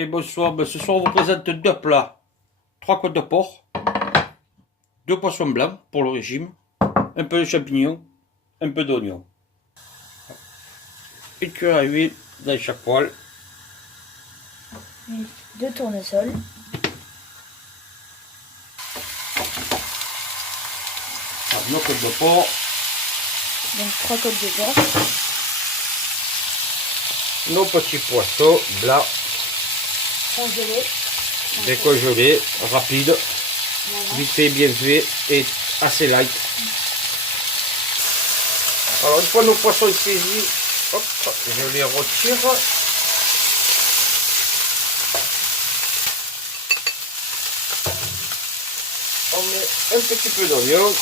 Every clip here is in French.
Allez, bonsoir. Ce soir, on vous présente deux plats. 3 côtes de porc, 2 poissons blancs pour le régime, un peu de champignons, un peu d'oignon. Une cuillère à huile dans chaque poêle. 2 tournesols. Nos côtes de porc. Donc 3 côtes de porc. Nos petits poissons blancs. Congelés. Décongelés, rapides, Voilà. vite fait, bien fait et assez light. Alors une fois nos poissons saisis, hop, je les retire. On met un petit peu d'oignon.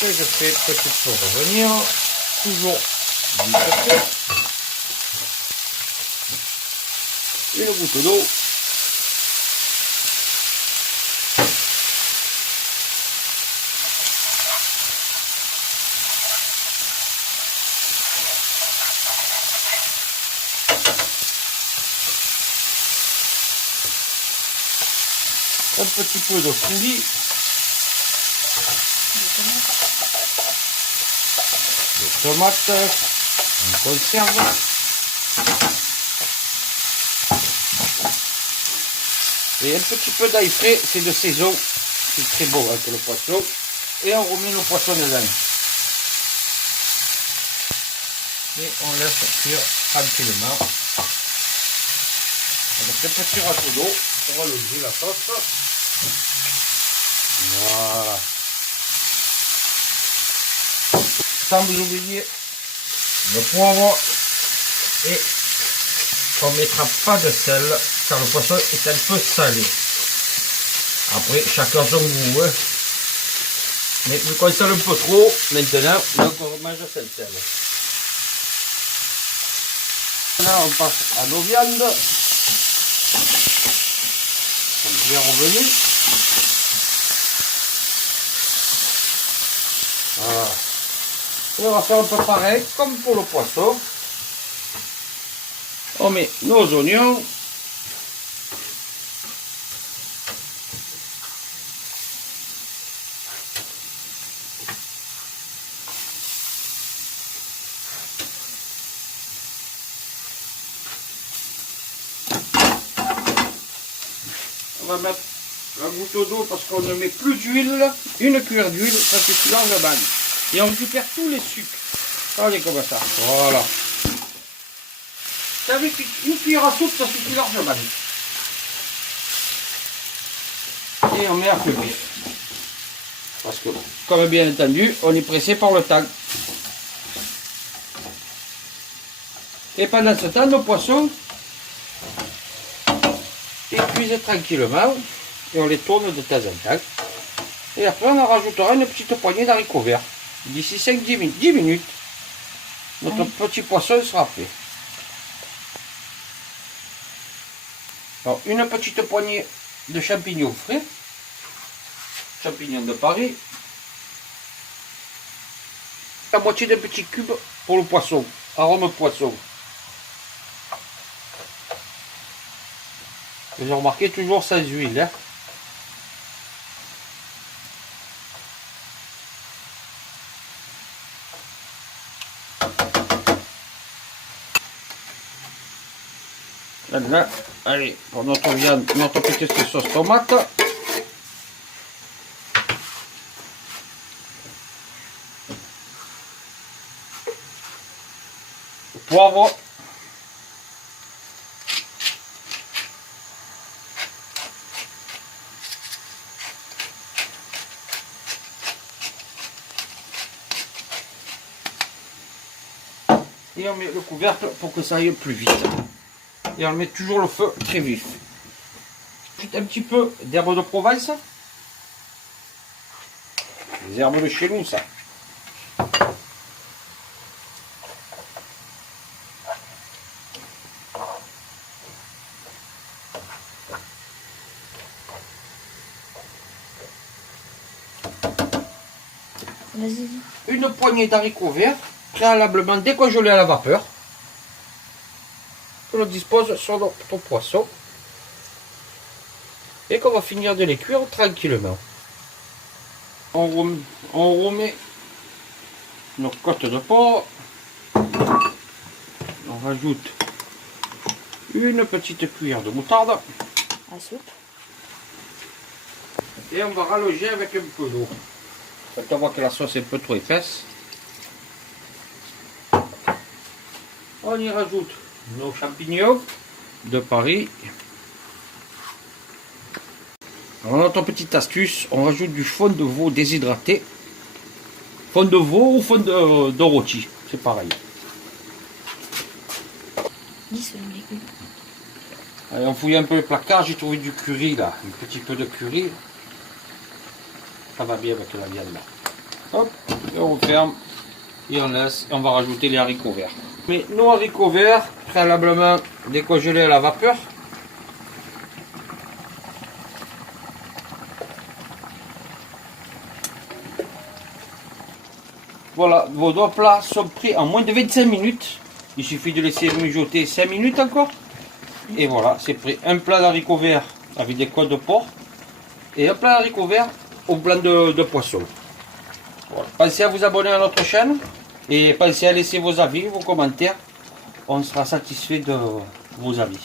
Que je fais petit peu revenir, toujours vite fait. Une goutte d'eau. Un petit peu de coulis. Des tomates. On conserve. Et un petit peu d'ail frais, c'est de saison. C'est très beau avec le poisson. Et on remet nos poissons dedans. Et on laisse cuire tranquillement. Avec un petit râteau d'eau pour allonger la sauce. Voilà. Sans vous oublier le poivre. Et on ne mettra pas de sel car le poisson est un peu salé. Après, chacun son goût. Hein. Mais vu qu'on sale un peu trop, maintenant, donc on mange sans sel. Là, on passe à nos viandes. On est bien revenu. Voilà. Et on va faire un peu pareil, comme pour le poisson. On met nos oignons. On va mettre un goutte d'eau parce qu'on ne met plus d'huile. Une cuillère d'huile, ça suffit largement. Et on récupère tous les sucres. Regardez comme ça. Voilà. Vous savez qu'une cuillère à soupe, ça suffit largement. Et on met à feu vif. Parce que, comme bien entendu, on est pressé par le temps. Et pendant ce temps, nos poissons, ils cuisent tranquillement. Et on les tourne de temps en temps. Et après, on en rajoutera une petite poignée d'haricots verts. D'ici 5-10 minutes, notre petit poisson sera fait. Alors, une petite poignée de champignons frais. Champignons de Paris. La moitié d'un petit cube pour le poisson. Arôme poisson. Vous avez remarqué, toujours sans huile. Hein. Maintenant, allez, pour notre viande, notre petite sauce tomate. Poivre. Et on met le couvercle pour que ça aille plus vite. Et on met toujours le feu très vif. Juste un petit peu d'herbe de Provence. Les herbes de chez nous, ça. Vas-y. Une poignée d'haricots verts. préalablement décongelés à la vapeur. Que l'on dispose sur notre poisson. Et qu'on va finir de les cuire tranquillement. On remet nos côtes de porc. On rajoute une petite cuillère de moutarde. À soupe. Et on va rallonger avec un peu d'eau. Quand on voit que la sauce est un peu trop épaisse, on y rajoute nos champignons de Paris. Alors notre petite astuce, on rajoute du fond de veau déshydraté. Fond de veau ou fond de rôti, c'est pareil. 10 légumes. Allez, on fouille un peu le placard, j'ai trouvé du curry là, un petit peu de curry. Ça va bien avec la viande là. Hop, et on referme, et on laisse, et on va rajouter les haricots verts. Mais nos haricots verts, préalablement décongelés à la vapeur. Voilà, vos deux plats sont prêts en moins de 25 minutes. Il suffit de laisser mijoter 5 minutes encore. Et voilà, c'est prêt. Un plat d'haricots verts avec des côtes de porc. Et un plat d'haricots verts au blanc de poisson. Voilà. Pensez à vous abonner à notre chaîne. Et pensez à laisser vos avis, vos commentaires. On sera satisfait de vos avis.